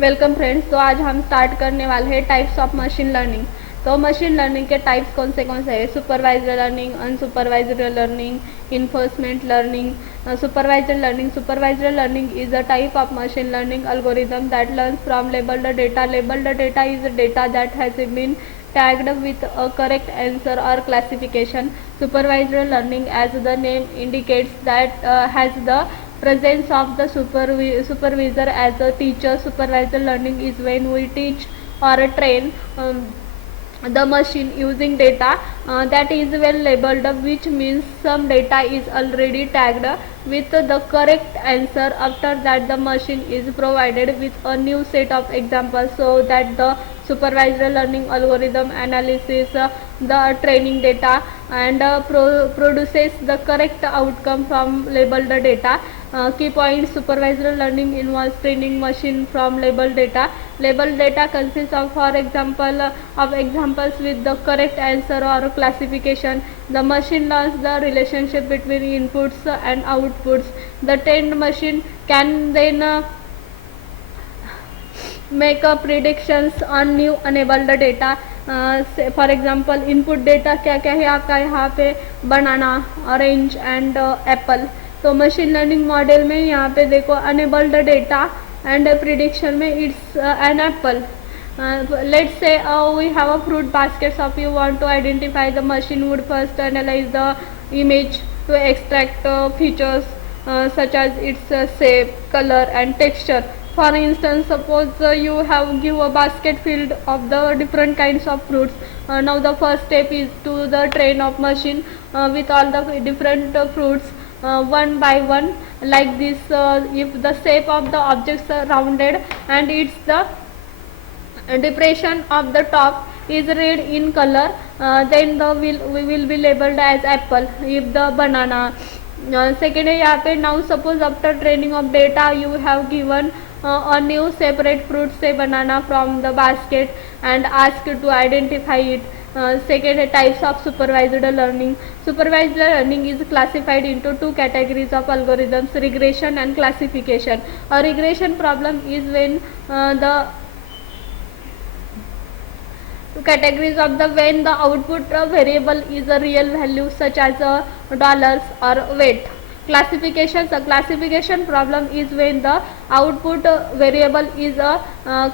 Welcome friends. तो आज हम स्टार्ट करने वाले हैं टाइप्स ऑफ मशीन लर्निंग। तो मशीन लर्निंग के टाइप्स कौन से हैं? Supervisor learning, unsupervisor learning, reinforcement learning. Supervisor learning is a type of machine learning algorithm that learns from labeled data. Labeled data is data that has been tagged with a correct answer or classification. Supervisor learning, as the name indicates, that has the presence of the supervisor as a teacher. Supervisor learning is when we teach or train the machine using data that is well labeled, which means some data is already tagged with the correct answer. After that, the machine is provided with a new set of examples so that the supervisor learning algorithm analyzes the training data and produces the correct outcome from labeled data. Key points: supervisor learning involves training machine from labeled data. Labeled data consists of, for example, of examples with the correct answer or classification. The machine learns the relationship between inputs and outputs. The trained machine can then make predictions on new enabled data. For example input data क्या क्या है आपका यहाँ पे? बनाना, orange and Apple. तो machine learning model में यहाँ पे देखो अनेबल्ड डेटा एंड प्रिडिक्शन में it's an apple. Let's say we have a fruit basket. So if you want to identify, the machine would first analyze the image to extract features such as its shape, color and texture. For instance, suppose you have give a basket filled of the different kinds of fruits. Now the first step is to the train of machine with all the different fruits one by one like this. If the shape of the objects are rounded and it's the depression of the top is red in color, then the will be labeled as apple. If the banana. Second है यहाँ पे, now suppose after training of data you have given a new separate fruit, say banana, from the basket and asked to identify it. Second है types of supervised learning. Supervised learning is classified into two categories of algorithms: regression and classification. A regression problem is when the categories of the when the output variable is a real value such as dollars or weight. Classification. A classification problem is when the output variable is a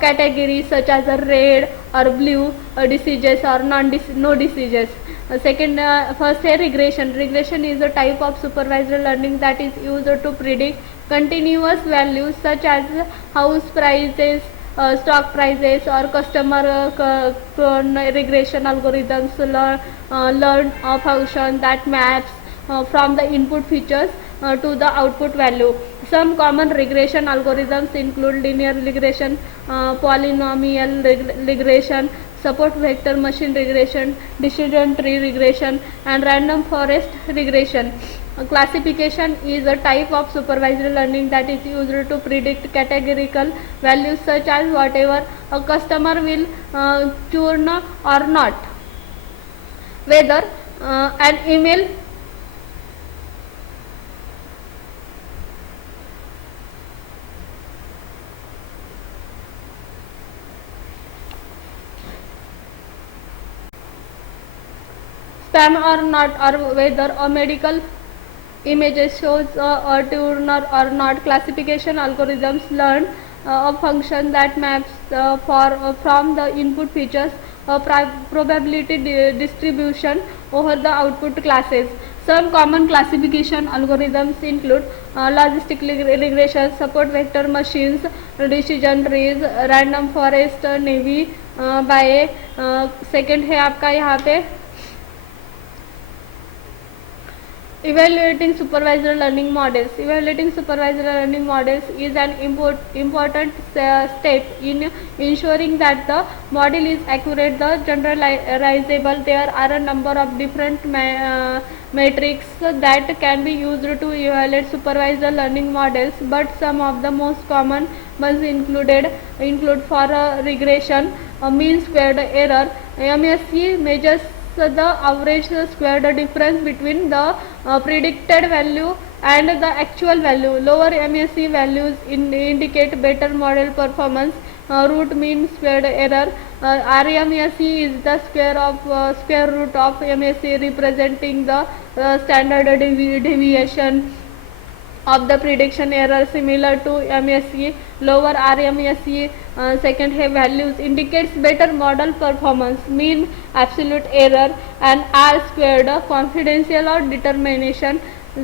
category such as a red or blue, diseases or no diseases. First है regression. Regression is a type of supervised learning that is used to predict continuous values such as house prices, stock prices or customer. Regression algorithms learn a function that maps from the input features to the output value. Some common regression algorithms include linear regression, polynomial regression, support vector machine regression, decision tree regression and random forest regression. Classification is a type of supervised learning that is used to predict categorical values such as whatever a customer will churn or not, whether an email spam or not, or whether a medical images shows a tuner or not. Classification algorithms learn a function that maps from the input features a probability distribution over the output classes. Some common classification algorithms include logistic regression, support vector machines, decision trees, random forest, navy by. Second है आपका यहाँ पे evaluating supervisor learning models. Evaluating supervisor learning models is an important step in ensuring that the model is accurate, the generalizable. There are a number of different metrics that can be used to evaluate supervisor learning models, but some of the most common ones include for regression, mean squared error. MSE measures the average squared difference between the predicted value and the actual value. Lower MSE values indicate better model performance. Root mean squared error. RMSE is the square root of MSE, representing the standard deviation of the prediction error, similar to MSE. Lower RMSE second values indicates better model performance. Mean absolute error and R squared confidential or determination.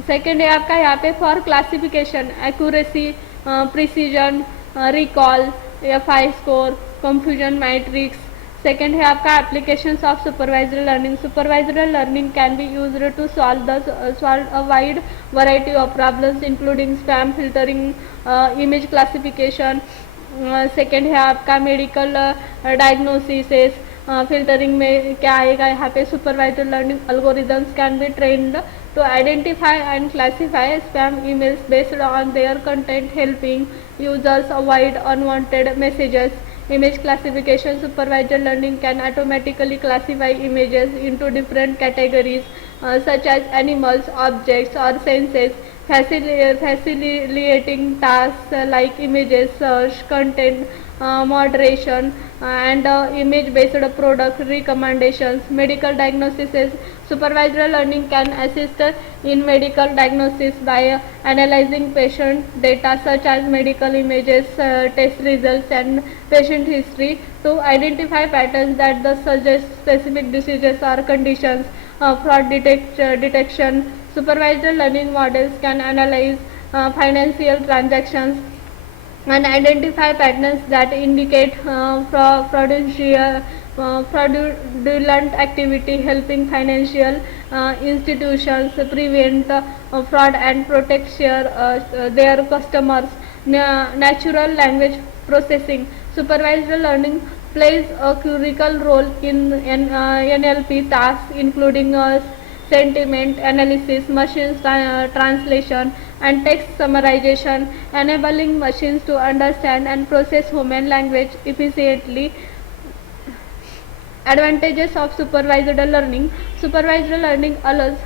Second है आपका यहाँ पे for classification, accuracy, precision, recall, FI score, confusion matrix. Second है आपका applications of supervisory learning. Supervisory learning can be used to solve a wide variety of problems including spam filtering, image classification. Second है आपका medical diagnosis. Filtering में क्या आएगा यहाँ पे, supervisory learning algorithms can be trained to identify and classify spam emails based on their content, helping users avoid unwanted messages. Image classification, supervised learning can automatically classify images into different categories such as animals, objects or senses, facilitating tasks like images search, content moderation and image based product recommendations. Medical diagnosis, supervised learning can assist in medical diagnosis by analyzing patient data such as medical images, test results and patient history to identify patterns that suggest specific diseases or conditions. Fraud detection, supervised learning models can analyze financial transactions and identify patterns that indicate fraudulent activity, helping financial institutions prevent fraud and protect their customers. Natural language processing, supervised learning plays a critical role in NLP tasks including sentiment analysis, machine translation and text summarization, enabling machines to understand and process human language efficiently. Advantages of supervised learning. Supervised learning allows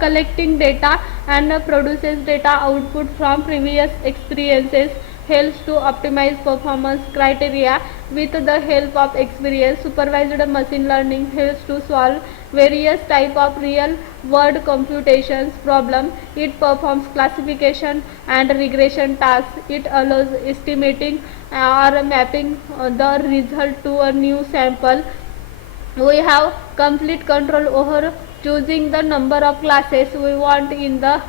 collecting data and produces data output from previous experiences, helps to optimize performance criteria with the help of experience. Supervised machine learning helps to solve various type of real world computations problem. It performs classification and regression tasks. It allows estimating or mapping the result to a new sample. We have complete control over choosing the number of classes we want in the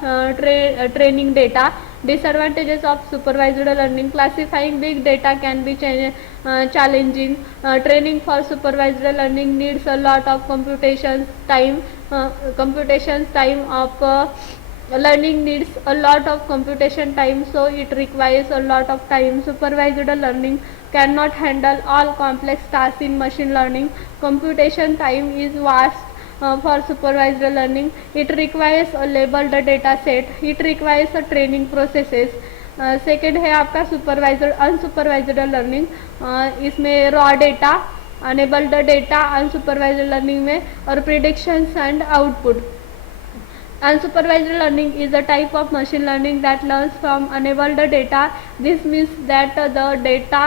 training data. Disadvantages of supervised learning. Classifying big data can be challenging. Training for supervised learning needs a lot of computations time. Learning needs a lot of computation time, so it requires a lot of time. Supervised learning cannot handle all complex tasks in machine learning. Computation time is vast for supervised learning. It requires a labeled data set. It requires a training processes. Second है आपका supervisor unsupervised learning. इसमें raw data, enabled data unsupervised learning में, और predictions and output. Unsupervised learning is a type of machine learning that learns from enabled data. This means that the data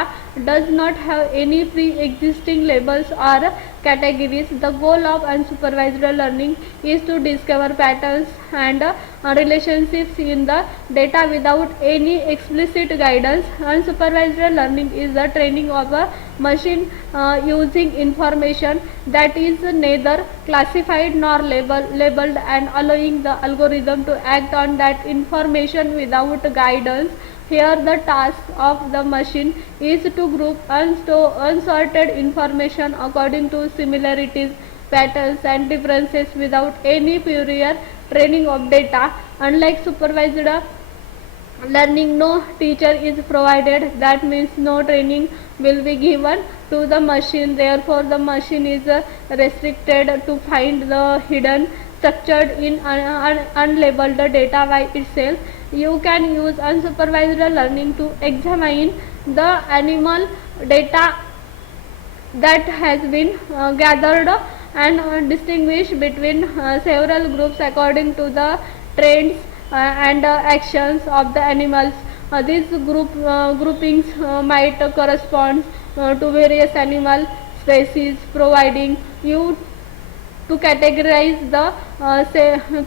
does not have any pre-existing labels or categories. The goal of unsupervised learning is to discover patterns and relationships in the data without any explicit guidance. Unsupervised learning is the training of a machine using information that is neither classified nor labeled and allowing the algorithm to act on that information without guidance. Here the task of the machine is to group unsorted information according to similarities, patterns and differences without any prior training of data. Unlike supervised learning, no teacher is provided. That means no training will be given to the machine. Therefore the machine is restricted to find the hidden structured in unlabeled data by itself. You can use unsupervised learning to examine the animal data that has been gathered and distinguish between several groups according to the trends and actions of the animals. These groupings might correspond to various animal species, providing you to categorize the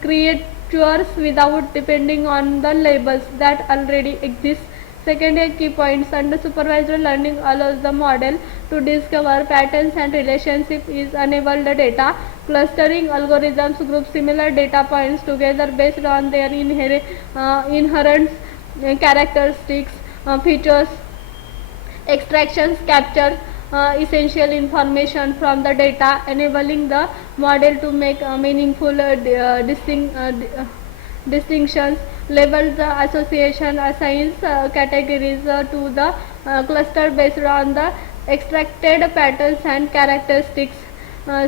creatures without depending on the labels that already exist. Second, key points under supervised learning allows the model to discover patterns and relationships is enabled data clustering algorithms group similar data points together based on their inherent characteristics, features. Extractions capture essential information from the data, enabling the model to make meaningful distinctions. Labels the association assigns categories to the cluster based on the extracted patterns and characteristics.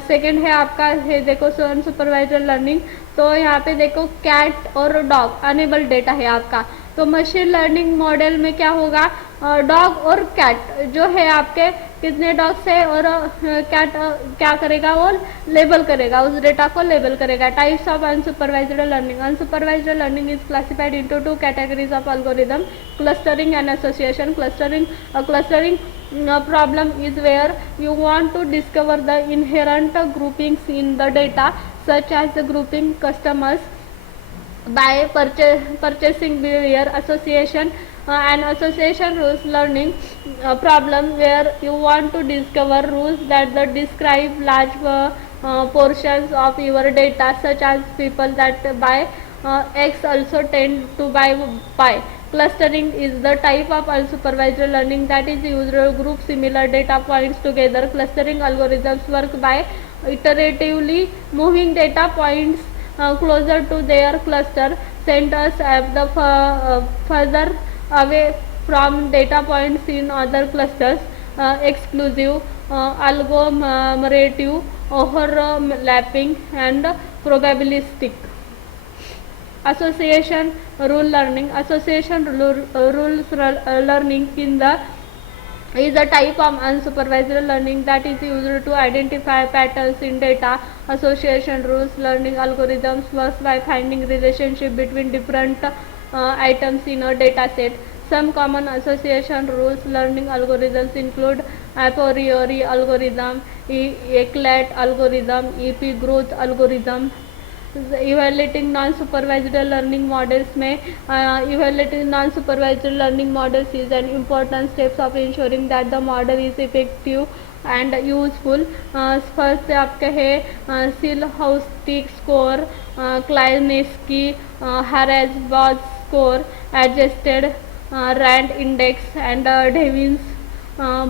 Second है आपका है देखो supervisor learning, तो यहाँ पे देखो cat और dog enable data है आपका। तो मशीन लर्निंग मॉडल में क्या होगा, डॉग और कैट जो है आपके कितने डॉग्स है और कैट क्या करेगा, वो लेबल करेगा, उस डेटा को लेबल करेगा। Types of unsupervised learning, unsupervised learning is classified into two categories of algorithm, clustering and association. Clustering problem is where you want to discover the inherent groupings in the data, such as the grouping customers by purchasing behavior. Association and association rules learning problem where you want to discover rules that describe large portions of your data, such as people that buy X also tend to buy Y. Clustering is the type of unsupervised learning that is used to group similar data points together. Clustering algorithms work by iteratively moving data points closer to their cluster centers at the further away from data points in other clusters. Exclusive, agglomerative, overlapping and probabilistic. Association rule learning, association rules learning is a type of unsupervised learning that is used to identify patterns in data. Association rules learning algorithms works by finding relationship between different items in a data set. Some common association rules learning algorithms include a priori algorithm, Euclid algorithm, EP growth algorithm. Evaluating non supervised learning models में evaluating non supervised learning models is an important steps of ensuring that the model is effective and useful. First आपके है silhouette score, Calinski हैरेसबर्ग score, adjusted Rand index and Davies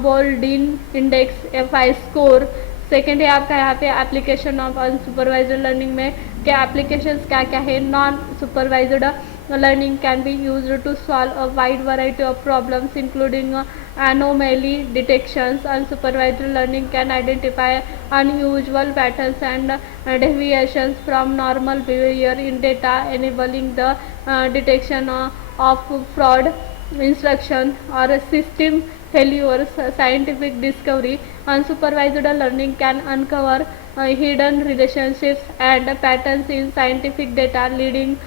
Bouldin index FI score. Second है आपका यहाँ पे application of unsupervised learning में क्या applications क्या क्या है। Non supervised learning can be used to solve a wide variety of problems including anomaly detections. Unsupervised learning can identify unusual patterns and deviations from normal behavior in data, enabling the detection of fraud, instruction or system failures. Scientific discovery, unsupervised learning can uncover hidden relationships and patterns in scientific data, leading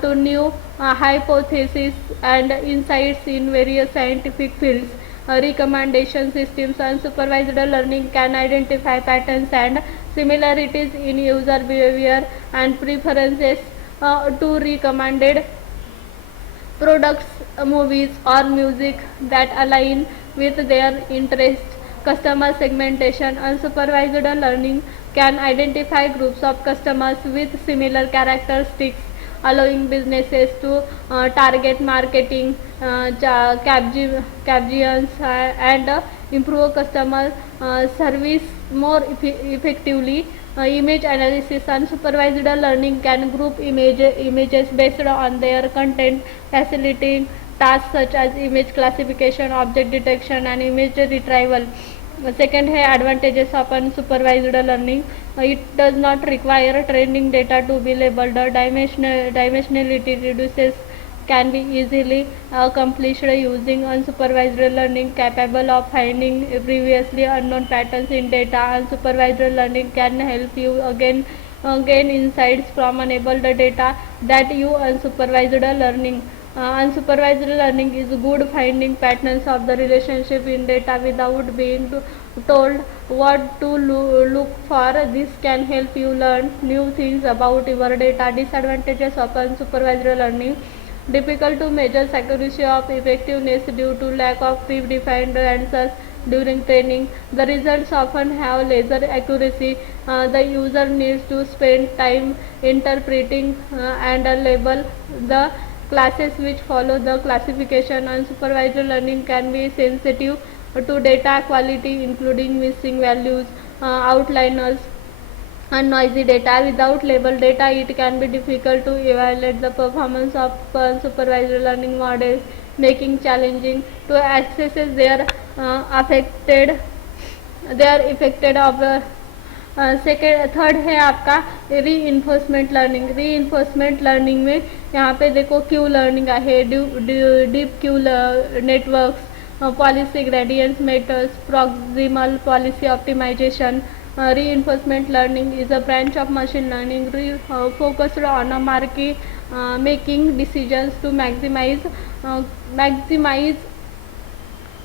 to new hypotheses and insights in various scientific fields. Recommendation systems, unsupervised learning can identify patterns and similarities in user behavior and preferences to recommended products, movies or music that align with their interests. Customer segmentation, unsupervised learning can identify groups of customers with similar characteristics, allowing businesses to target marketing campaigns and improve customer service more effectively. Image analysis, unsupervised learning can group images based on their content, facilitating tasks such as image classification, object detection and image retrieval. Second है advantages of unsupervised learning. It does not require training data to be labeled. Dimensionality reduces can be easily accomplished using unsupervised learning, capable of finding previously unknown patterns in data. Unsupervised learning can help you gain insights from unable data that you unsupervised learning. Unsupervised learning is good finding patterns of the relationship in data without being told what to look for. This can help you learn new things about your data. Disadvantages of unsupervised learning: difficult to measure accuracy of effectiveness due to lack of predefined answers during training. The results often have lesser accuracy. The user needs to spend time interpreting and label the classes which follow the classification. Unsupervised learning can be sensitive to data quality, including missing values, outliers, and noisy data. Without labeled data, it can be difficult to evaluate the performance of unsupervised learning models, making challenging to access their affected of third है आपका reinforcement learning. Reinforcement learning में यहाँ पे देखो Q learning आहे, deep Q networks, policy gradients methods, proximal policy optimization. Reinforcement learning is a branch of machine learning focused on making decisions to maximize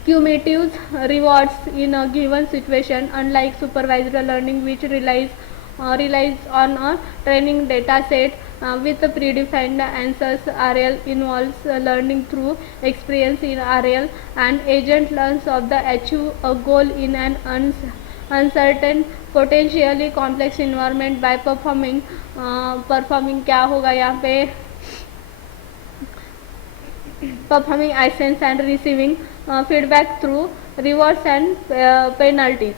cumulative rewards in a given situation. Unlike supervised learning, which relies on a training data set with predefined answers, RL involves learning through experience in RL. An agent learns of the achieve a goal in an uncertain, potentially complex environment by performing क्या होगा यहाँ पे performing actions and receiving feedback through rewards and penalties.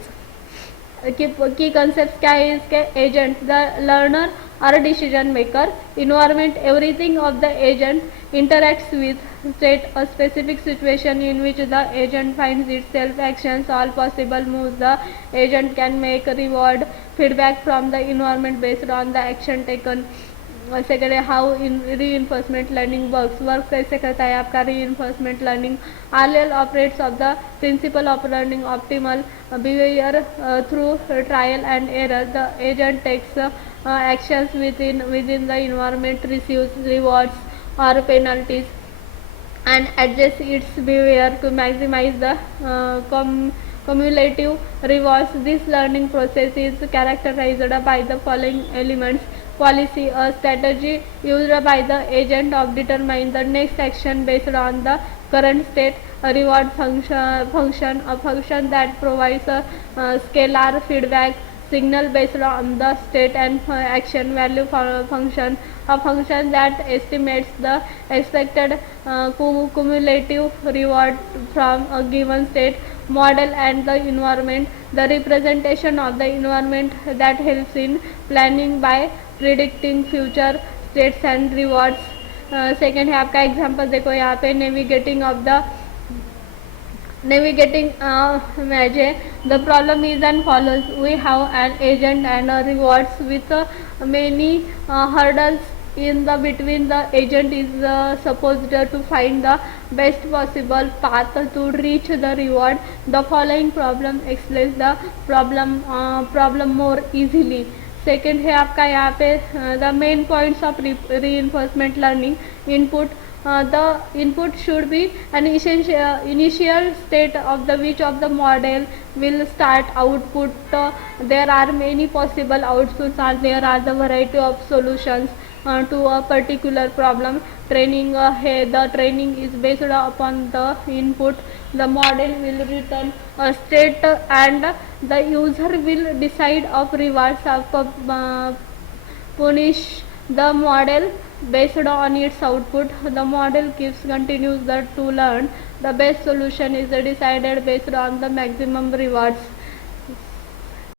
की concepts क्या है इसके? agent, the learner or decision maker. Environment, everything of the agent interacts with state a specific situation in which the agent finds itself. Actions, all possible moves the agent can make. Reward, feedback from the environment based on the action taken. Second है how reinforcement learning works. Work कैसे करता है आपका reinforcement learning? RL operates of the principle of learning optimal behavior through trial and error. The agent takes actions within the environment, receives rewards or penalties, and adjusts its behavior to maximize the cumulative rewards. This learning process is characterized by the following elements. Policy, a strategy used by the agent of determine the next action based on the current state. A reward function, a function that provides a scalar feedback signal based on the state and action. Value function, a function that estimates the expected cumulative reward from a given state. Model and the environment, the representation of the environment that helps in planning by predicting future states and rewards. Second है आपका example देखो यहाँ पे navigating match है. The problem is and follows. We have an agent and rewards with many hurdles in the between. The agent is supposed to find the best possible path to reach the reward. The following problem explains the problem more easily. Second है आपका यहाँ पे the main points of reinforcement learning. Input, the input should be an initial state of the which of the model will start. Output, there are many possible outputs and there are the variety of solutions to a particular problem. Training, the training is based upon the input. The model will return a state and the user will decide of rewards of punish the model based on its output. The model continues to learn. The best solution is decided based on the maximum rewards.